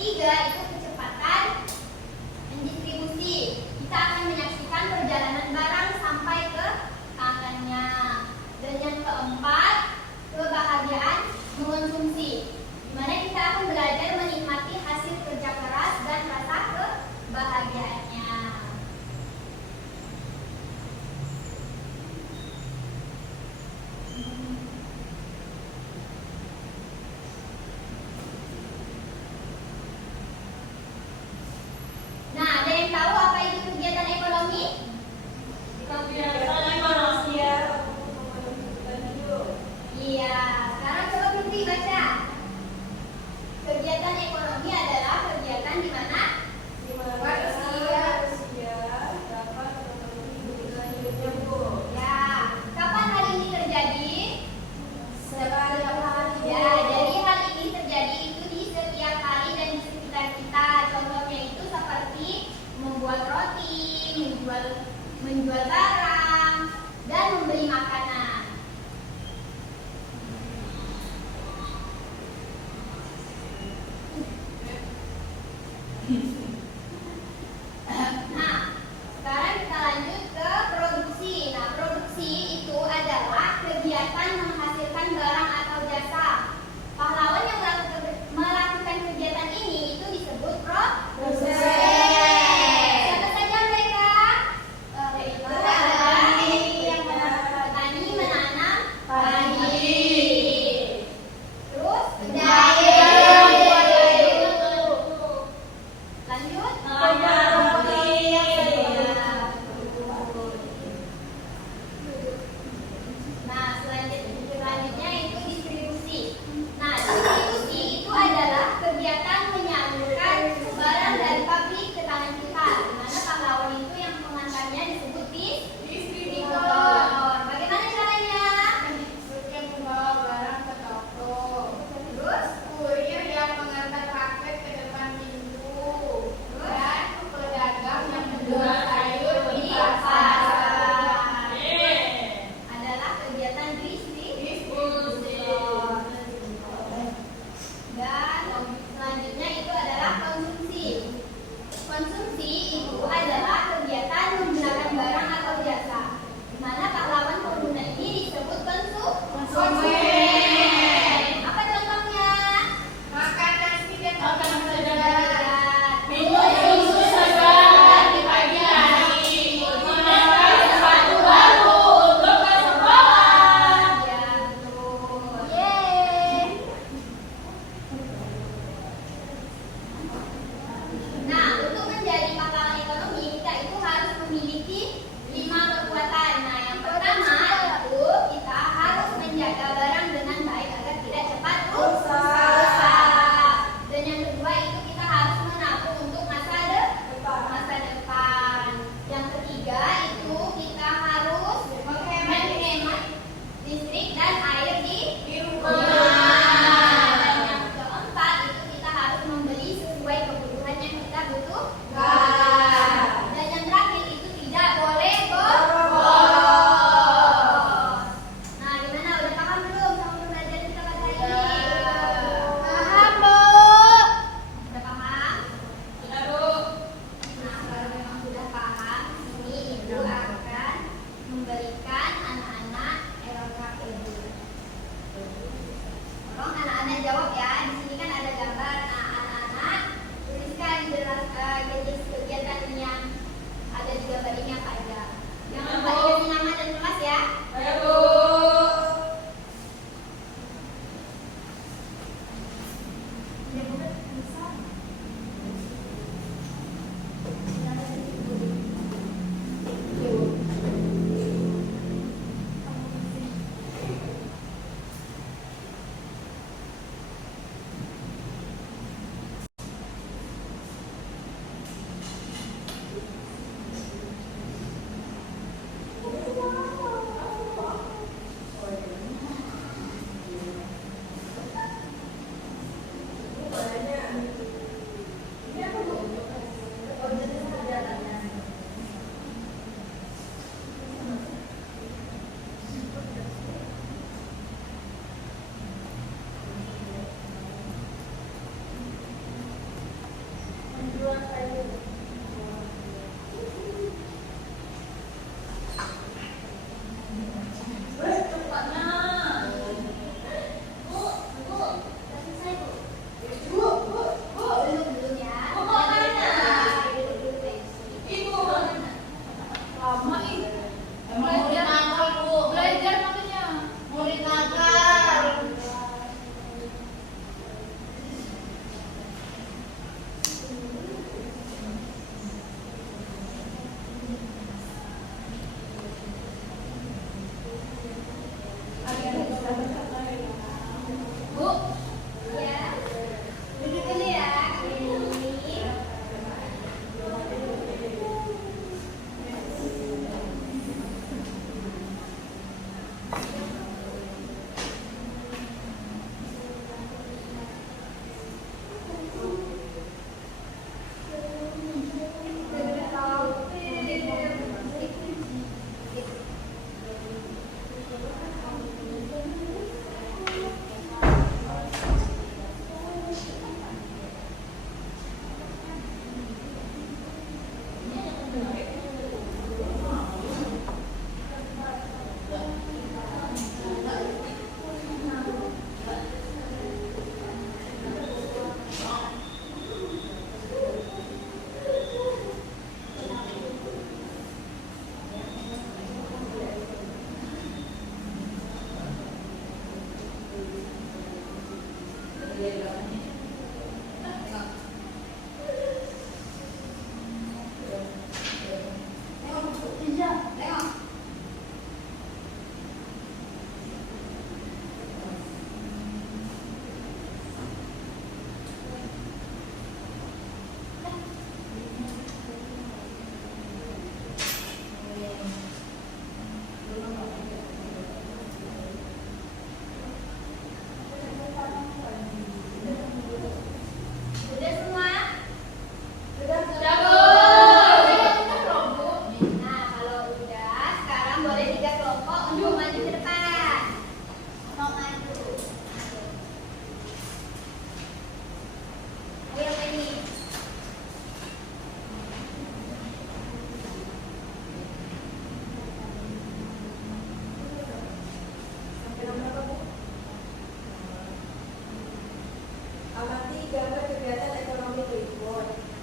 ketiga itu kecepatan mendistribusi. Kita akan menyaksikan perjalanan barang sampai ke tangannya. Dan yang keempat, kebahagiaan mengonsumsi, di mana kita akan belajar menikmati hasil kerja keras dan rasa kebahagiaannya. Nah, ada yang tahu apa itu kegiatan ekonomi? Kegiatan ekonomi ya. Iya, sekarang coba Fitri baca. Kegiatan ekonomi adalah kegiatan di mana Manusia dapat memenuhi kebutuhan hidupnya, Bu. ya, kapan hal ini terjadi? Setiap hari. Ya, jadi hal ini terjadi itu di setiap hari dan di sekitar kita. Contohnya itu seperti membuat roti, menjual barang, dan membeli makanan. Nah, sekarang kita lanjut ke produksi. Nah, produksi itu adalah kegiatan menghasilkan barang atau jasa. Pahlawan yang melakukan kegiatan ini itu disebut produsen. Siapa saja mereka? Petani,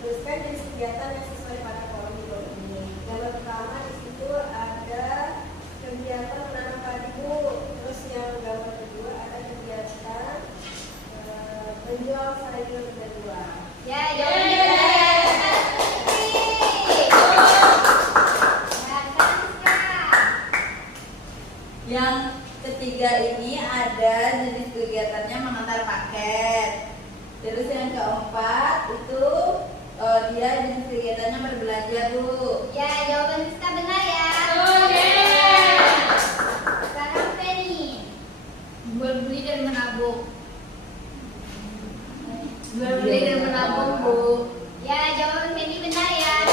Tuliskan jenis kegiatan yang sesuai pada kolom di bawah ini. Gambar pertama di situ ada kegiatan menanam padi Bu. Terus yang gambar kedua ada kegiatan menjual sayur dan buah. Ya, jawabannya benar ya. Yang ketiga ini ada jenis kegiatannya mengantar paket. Terus yang keempat itu dia jenis kegiatannya berbelanja Bu. Ya, jawaban kita benar ya. Sekarang Penny. Jual beli dan menabung. Jual beli dan menabung Bu. Ya, jawaban Penny benar ya.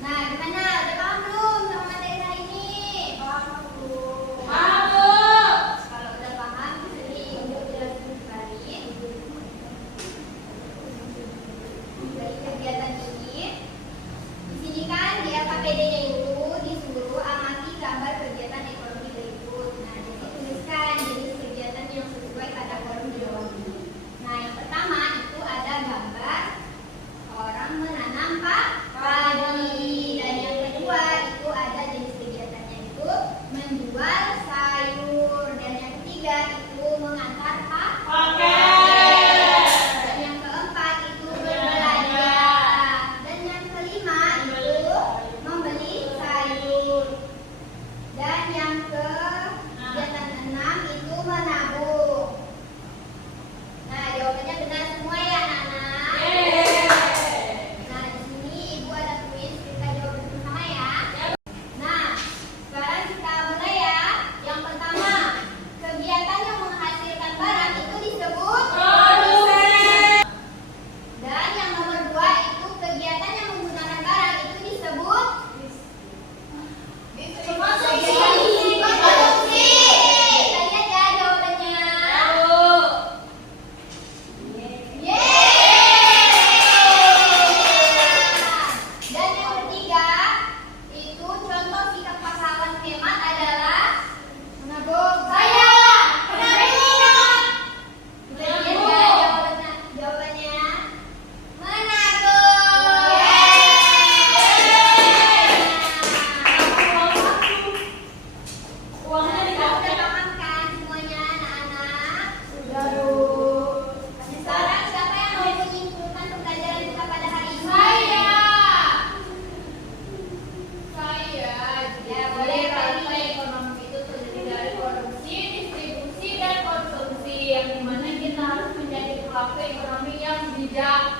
Nah, gimana? Udah paham belum sama materi hari ini? Paham Bu. Kalau udah paham, bisa dijelaskan kembali. Dari kegiatan ini, di sini kan di LKPD-nya itu disuruh amati gambar kegiatan ekonomi berikut. Nah, jadi tuliskan jenis kegiatan yang sesuai pada kolom di bawah ini. Nah, yang pertama itu ada gambar orang menanam padi, dan yang kedua itu ada jenis kegiatannya itu menjual sayur, dan yang ketiga itu mengantar paket, dan yang keempat itu berbelanja, dan yang kelima itu membeli sayur, dan yang kegiatan enam itu menabung. Nah, jawabannya benar semua ya anak-anak. Nah, di sini ibu ada kuis, kita jawab bersama ya. Nah, sekarang kita mulai ya. Yang pertama, kegiatan yang menghasilkan barang itu disebut produsen. Dan yang nomor dua itu kegiatan yang menggunakan barang itu disebut konsumsi. Kita lihat ya jawabannya. Dan yang ketiga itu contoh sikap pahlawan hemat adalah menabung. Menabung. Kita lihat ya jawabannya. Menabung. Uangnya Kita dipakai. udah paham kan semuanya anak-anak? Sudah Bu. Sekarang siapa yang mau menyimpulkan pembelajaran kita pada hari ini? Ya, boleh Rantai Penny. ekonomi itu terdiri dari produksi, distribusi, dan konsumsi, yang dimana kita harus menjadi pelaku ekonomi yang bijak.